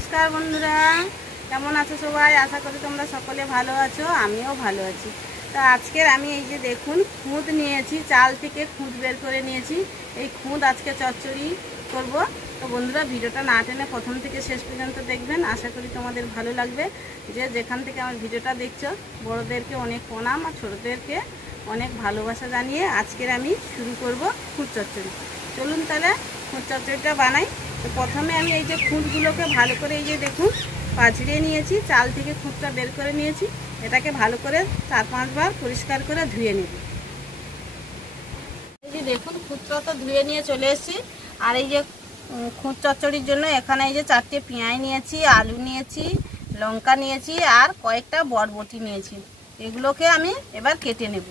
নমস্কার বন্ধুরা, কেমন আছো সবাই? আশা করি তোমরা সকলে ভালো আছো, আমিও ভালো আছি। তো আজকের আমি এই যে দেখুন খুদ নিয়েছি, চাল থেকে খুদ বের করে নিয়েছি। এই খুদ আজকে চচ্চড়ি করব। তো বন্ধুরা ভিডিওটা না টেনে প্রথম থেকে শেষ পর্যন্ত দেখবেন, আশা করি তোমাদের ভালো লাগবে। যে যেখান থেকে আমার ভিডিওটা দেখছো বড়োদেরকে অনেক প্রণাম আর ছোটোদেরকে অনেক ভালোবাসা জানিয়ে আজকের আমি শুরু করব খুদ চচ্চড়ি। চলুন তাহলে খুদ চচ্চড়িটা বানাই। তো প্রথমে আমি এই যে খুঁতগুলোকে ভালো করে এই যে দেখুন পাঁচড়িয়ে নিয়েছি, চাল থেকে খুঁতটা বের করে নিয়েছি। এটাকে ভালো করে 4-5 বার পরিষ্কার করে ধুয়ে নেব। এই যে দেখুন খুঁতটা তো ধুয়ে নিয়ে চলে এসেছি। আর এই যে খুঁত চচ্চড়ির জন্য এখানে এই যে 4টে পেঁয়াজ নিয়েছি, আলু নিয়েছি, লঙ্কা নিয়েছি আর কয়েকটা বরবটি নিয়েছি। এগুলোকে আমি এবার কেটে নেব।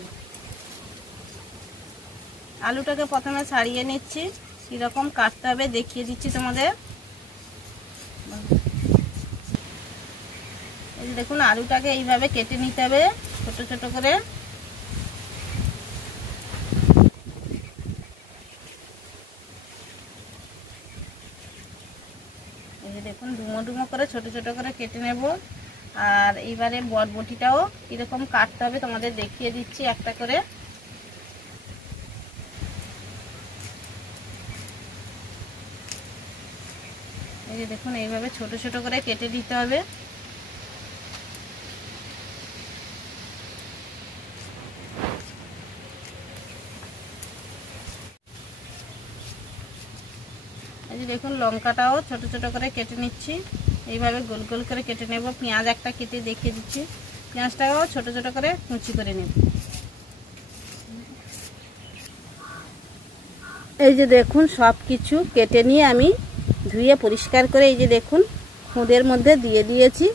আলুটাকে প্রথমে ছাড়িয়ে নিচ্ছি, কীরকম কাটতে হবে দেখিয়ে দিচ্ছি তোমাদের। এই দেখুন আলুটাকে এইভাবে কেটে নিতে হবে ছোট ছোট করে। এই যে দেখুন ডুমো ডুমো করে ছোট ছোট করে কেটে নেব। আর এইবারে বরবটিটাও কীরকম কাটতে হবে তোমাদের দেখিয়ে দিচ্ছি একটা করে। এই যে দেখুন এইভাবে ছোট ছোট করে কেটে দিতে হবে। এই যে দেখুন লঙ্কাটাও ছোট ছোট করে কেটে নিচ্ছি, এইভাবে গোল গোল করে কেটে নেব। পেঁয়াজ একটা কেটে দেখিয়ে দিচ্ছি, পেঁয়াজটাও ছোট ছোট করে কুচি করে নেব। এই যে দেখুন সব কিছু কেটে নিয়ে আমি ধুয়ে পরিষ্কার করে এই যে দেখুন খুদের মধ্যে দিয়ে দিয়েছি।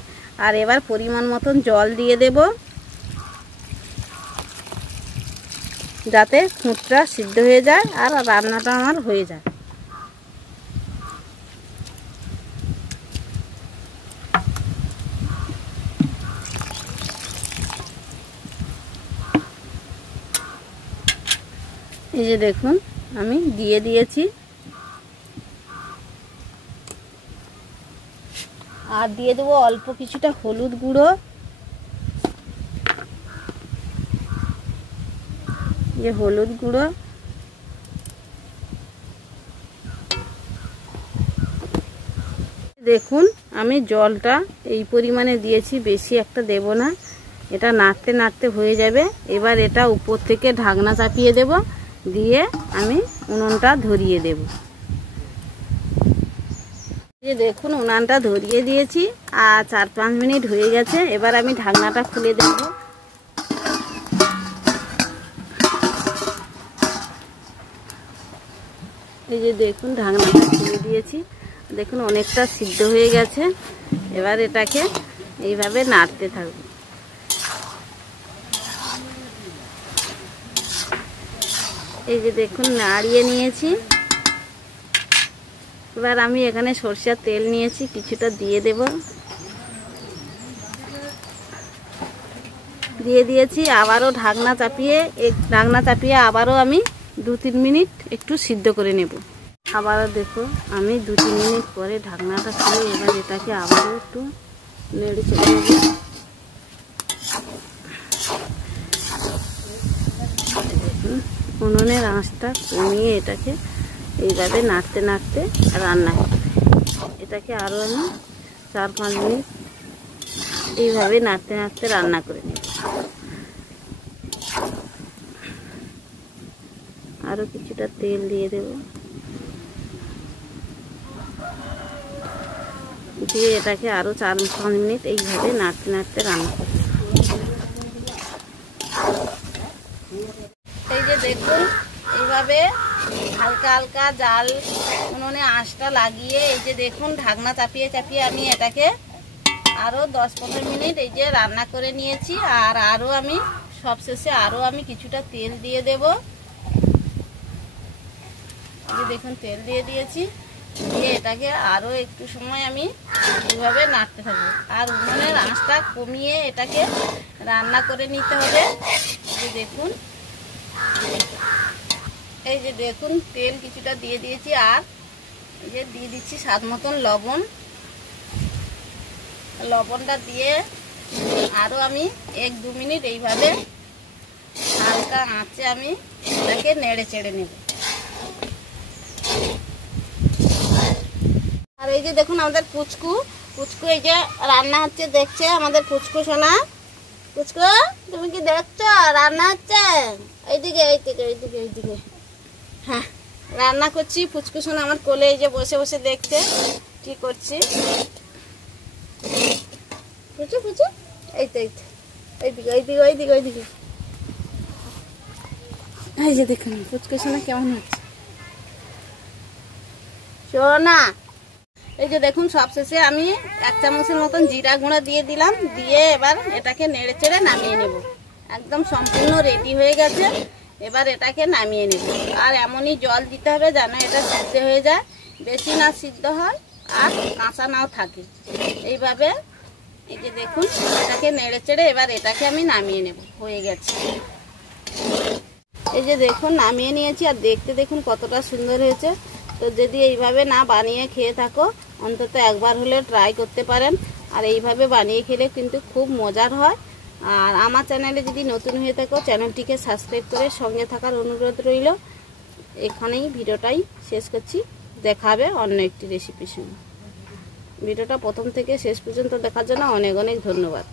আর এবার পরিমাণ মতন জল দিয়ে দেব, যাতে খুঁতটা সিদ্ধ হয়ে যায় আর রান্নাটা আমার হয়ে যায়। এই যে দেখুন আমি দিয়ে দিয়েছি। আর দিয়ে দেবো অল্প কিছুটা হলুদ গুঁড়ো, যে হলুদ গুঁড়ো। দেখুন আমি জলটা এই পরিমাণে দিয়েছি, বেশি একটা দেব না। এটা নাড়তে নাড়তে হয়ে যাবে। এবার এটা উপর থেকে ঢাকনা চাপিয়ে দেব, দিয়ে আমি উনুনটা ধরিয়ে দেব। এই দেখুন উনানটা ধরিয়ে দিয়েছি আর 4-5 মিনিট হয়ে গেছে। এবার আমি ঢাকনাটা খুলে দেব। এই যে দেখুন ঢাকনাটা খুলে দিয়েছি, দেখুন অনেকটা সিদ্ধ হয়ে গেছে। এবার এটাকে এইভাবে নাড়তে থাকবো। এই যে দেখুন নাড়িয়ে নিয়েছি। এবার আমি এখানে সরষের তেল নিয়েছি, কিছুটা দিয়ে দেব। দিয়ে দিয়েছি, আবারও ঢাকনা চাপিয়ে আবারও আমি 2-3 মিনিট একটু সিদ্ধ করে নেব। আবারও দেখো আমি 2-3 মিনিট পরে ঢাকনাটা খুলে এবার এটাকে আবারও একটু নেড়ে চেড়ে নেব। দেখুন উনুনের আঁচটা কমিয়ে এটাকে এইভাবে নাড়তে নাড়তে রান্না করতে। এটাকে আরও আমি 4-5 মিনিট এইভাবে নাড়তে নাড়তে রান্না করে নেব। আরও কিছুটা তেল দিয়ে দেব, দিয়ে এটাকে আরও 4-5 মিনিট এইভাবে নাড়তে নাড়তে রান্না করব। এই যে দেখুন এইভাবে হালকা হালকা জাল উনুনে আঁচটা লাগিয়ে এই যে দেখুন ঢাকনা চাপিয়ে চাপিয়ে আমি এটাকে আরও 10-15 মিনিট এই যে রান্না করে নিয়েছি। আর আরও আমি সবশেষে আরও আমি কিছুটা তেল দিয়ে দেব। এই যে দেখুন তেল দিয়ে দিয়েছি, দিয়ে এটাকে আরও একটু সময় আমি এইভাবে নাড়তে থাকবো। আর উনুনের আঁচটা কমিয়ে এটাকে রান্না করে নিতে হবে। এই যে দেখুন এই যে দেখুন তেল কিছুটা দিয়ে দিয়েছি, আর এই যে দিয়ে দিচ্ছি স্বাদ মতন লবণ। লবণটা দিয়ে আরও আমি 1-2 মিনিট এইভাবে হালকা আঁচে আমি এটাকে নেড়ে চেড়ে নেব। আর এই যে দেখুন আমাদের পুচকু এই যে রান্না হচ্ছে দেখছে আমাদের পুচকু সোনা। পুচকু তুমি কি দেখছো রান্না হচ্ছে? এইদিকে এইদিকে এইদিকে এইদিকে। হ্যাঁ রান্না করছি, পুচকু সোনা আমার কোলে এই যে বসে বসে দেখছে কি করছি। পুচু পুচু এই তো এইদিকে এইদিকে এইদিকে এইদিকে। এই যে দেখুন পুচকু সোনা কেমন হচ্ছে সোনা। এই যে দেখুন সবশেষে আমি 1 চামচের মতন জিরা গুঁড়া দিয়ে দিলাম, দিয়ে এবার এটাকে নেড়ে চেড়ে নামিয়ে নেব। একদম সম্পূর্ণ রেডি হয়ে গেছে, এবার এটাকে নামিয়ে নেব। আর এমনই জল দিতে হবে যেন এটা সিদ্ধ হয়ে যায়, বেশি না সিদ্ধ হয় আর কাঁচা নাও থাকে। এইভাবে এই যে দেখুন এটাকে নেড়ে চেড়ে এবার এটাকে আমি নামিয়ে নেব। হয়ে গেছে, এই যে দেখুন নামিয়ে নিয়েছি। আর দেখতে দেখুন কতটা সুন্দর হয়েছে। তো যদি এইভাবে না বানিয়ে খেয়ে থাকো অন্তত একবার হলে ট্রাই করতে পারেন। আর এইভাবে বানিয়ে খেলে কিন্তু খুব মজার হয়। আর আমার চ্যানেলে যদি নতুন হয়ে থাকো চ্যানেলটিকে সাবস্ক্রাইব করে সঙ্গে থাকার অনুরোধ রইল। এখানেই ভিডিওটাই শেষ করছি, দেখা হবে অন্য একটি রেসিপির সঙ্গে। ভিডিওটা প্রথম থেকে শেষ পর্যন্ত দেখার জন্য অনেক অনেক ধন্যবাদ।